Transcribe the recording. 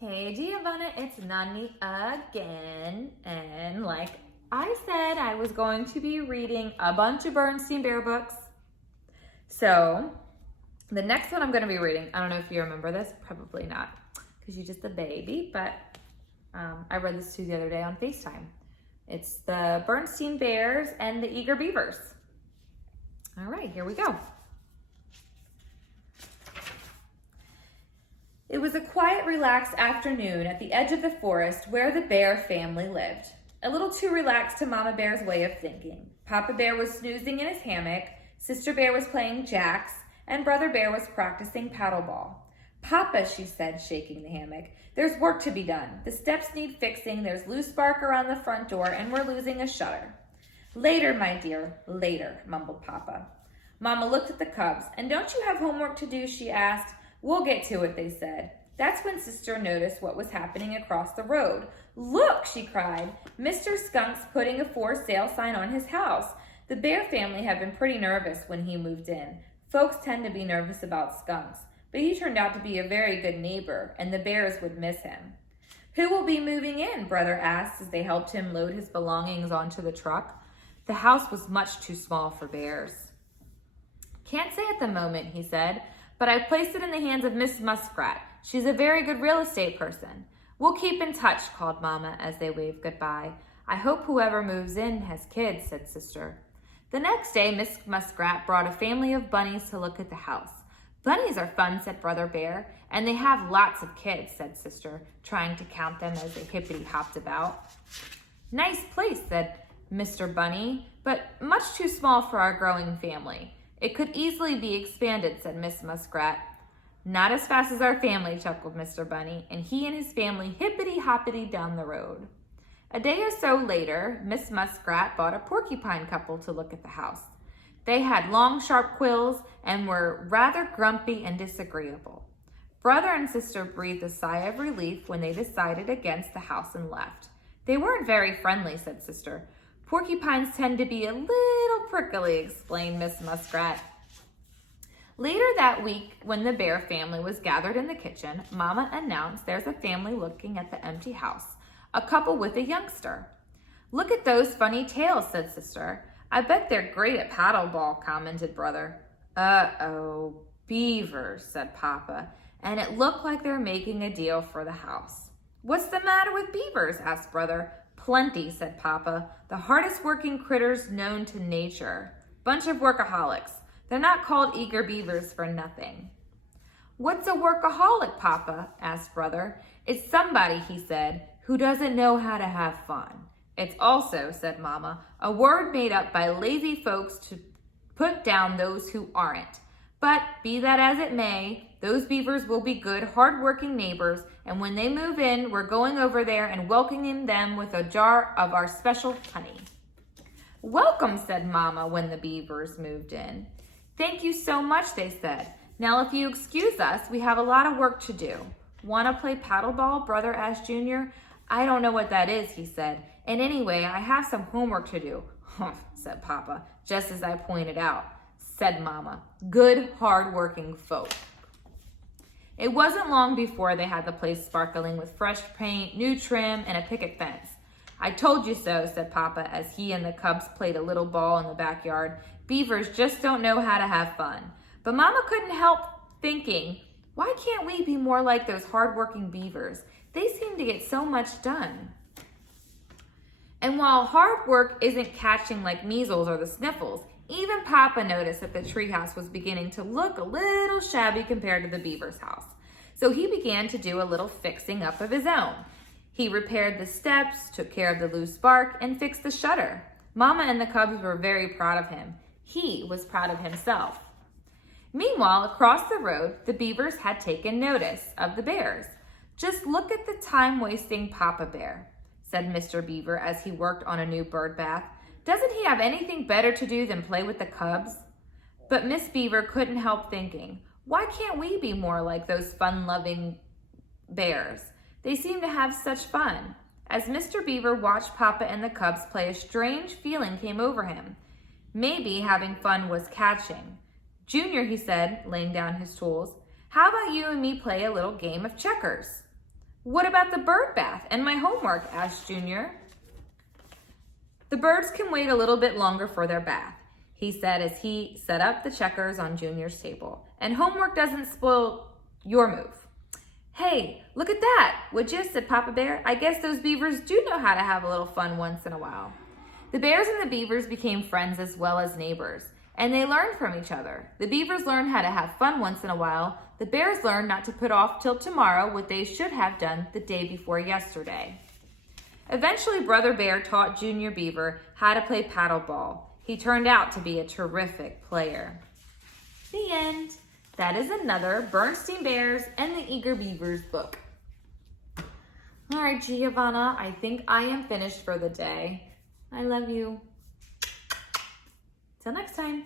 Hey Giovanna, it's Noni again. And like I said, I was going to be reading a bunch of Berenstain Bear books. So the next one I'm going to be reading, I don't know if you remember this, probably not, because you're just a baby, but I read this to you the other day on FaceTime. It's the Berenstain Bears and the Eager Beavers. All right, here we go. It was a quiet, relaxed afternoon at the edge of the forest where the Bear family lived. A little too relaxed to Mama Bear's way of thinking. Papa Bear was snoozing in his hammock, Sister Bear was playing jacks, and Brother Bear was practicing paddleball. "Papa," she said, shaking the hammock, "there's work to be done. The steps need fixing, there's loose bark around the front door, and we're losing a shutter." "Later, my dear, later," mumbled Papa. Mama looked at the cubs. "And don't you have homework to do?" she asked. "We'll get to it," they said. That's when Sister noticed what was happening across the road. "Look," she cried, "Mr. Skunk's putting a for sale sign on his house." The Bear family had been pretty nervous when he moved in. Folks tend to be nervous about skunks, but he turned out to be a very good neighbor, and the Bears would miss him. "Who will be moving in?" Brother asked as they helped him load his belongings onto the truck. The house was much too small for Bears. "Can't say at the moment," he said, "but I've placed it in the hands of Miss Muskrat. She's a very good real estate person." "We'll keep in touch," called Mama as they waved goodbye. "I hope whoever moves in has kids," said Sister. The next day, Miss Muskrat brought a family of bunnies to look at the house. "Bunnies are fun," said Brother Bear, "and they have lots of kids," said Sister, trying to count them as they hippity-hopped about. "Nice place," said Mr. Bunny, "but much too small for our growing family." "It could easily be expanded," said Miss Muskrat. "Not as fast as our family," chuckled Mr. Bunny, and he and his family hippity-hoppity down the road. A day or so later, Miss Muskrat brought a porcupine couple to look at the house. They had long, sharp quills and were rather grumpy and disagreeable. Brother and Sister breathed a sigh of relief when they decided against the house and left. "They weren't very friendly," said Sister. "Porcupines tend to be a little prickly," explained Miss Muskrat. Later that week, when the Bear family was gathered in the kitchen, Mama announced there's a family looking at the empty house, a couple with a youngster. "Look at those funny tails," said Sister. "I bet they're great at paddleball," commented Brother. "Uh-oh, Beavers," said Papa, and it looked like they're making a deal for the house. "What's the matter with Beavers?" asked Brother. "Plenty," said Papa. "The hardest working critters known to nature. Bunch of workaholics. They're not called Eager Beavers for nothing." "What's a workaholic, Papa?" asked Brother. "It's somebody," he said, "who doesn't know how to have fun." "It's also," said Mama, "a word made up by lazy folks to put down those who aren't. But be that as it may, those Beavers will be good, hard-working neighbors, and when they move in, we're going over there and welcoming them with a jar of our special honey." "Welcome," said Mama when the Beavers moved in. "Thank you so much," they said. "Now, if you excuse us, we have a lot of work to do." "Want to play paddleball?" Brother asked Junior. "I don't know what that is," he said. "And anyway, I have some homework to do." "Humph," said Papa, just as I pointed out. Said Mama, "Good, hard-working folk." It wasn't long before they had the place sparkling with fresh paint, new trim, and a picket fence. "I told you so," said Papa as he and the cubs played a little ball in the backyard. "Beavers just don't know how to have fun." But Mama couldn't help thinking, why can't we be more like those hard-working Beavers? They seem to get so much done. And while hard work isn't catching like measles or the sniffles, even Papa noticed that the treehouse was beginning to look a little shabby compared to the Beaver's house. So he began to do a little fixing up of his own. He repaired the steps, took care of the loose bark, and fixed the shutter. Mama and the cubs were very proud of him. He was proud of himself. Meanwhile, across the road, the Beavers had taken notice of the Bears. "Just look at the time-wasting Papa Bear," said Mr. Beaver as he worked on a new bird bath. "Doesn't he have anything better to do than play with the cubs?" But Miss Beaver couldn't help thinking, why can't we be more like those fun-loving bears? They seem to have such fun. As Mr. Beaver watched Papa and the cubs play, a strange feeling came over him. Maybe having fun was catching. "Junior," he said, laying down his tools, "how about you and me play a little game of checkers?" What about the bird bath and my homework? Asked Junior. The birds can wait a little bit longer for their bath, he said as he set up the checkers on Junior's table. And homework doesn't spoil your move. Hey, look at that, would you? Said Papa Bear. I guess those beavers do know how to have a little fun once in a while. The bears and the beavers became friends as well as neighbors, and they learned from each other. The beavers learned how to have fun once in a while. The bears learned not to put off till tomorrow what they should have done the day before yesterday. Eventually, Brother Bear taught Junior Beaver how to play paddleball. He turned out to be a terrific player. The end. That is another Berenstain Bears and the Eager Beavers book. All right, Giovanna, I think I am finished for the day. I love you. Till next time.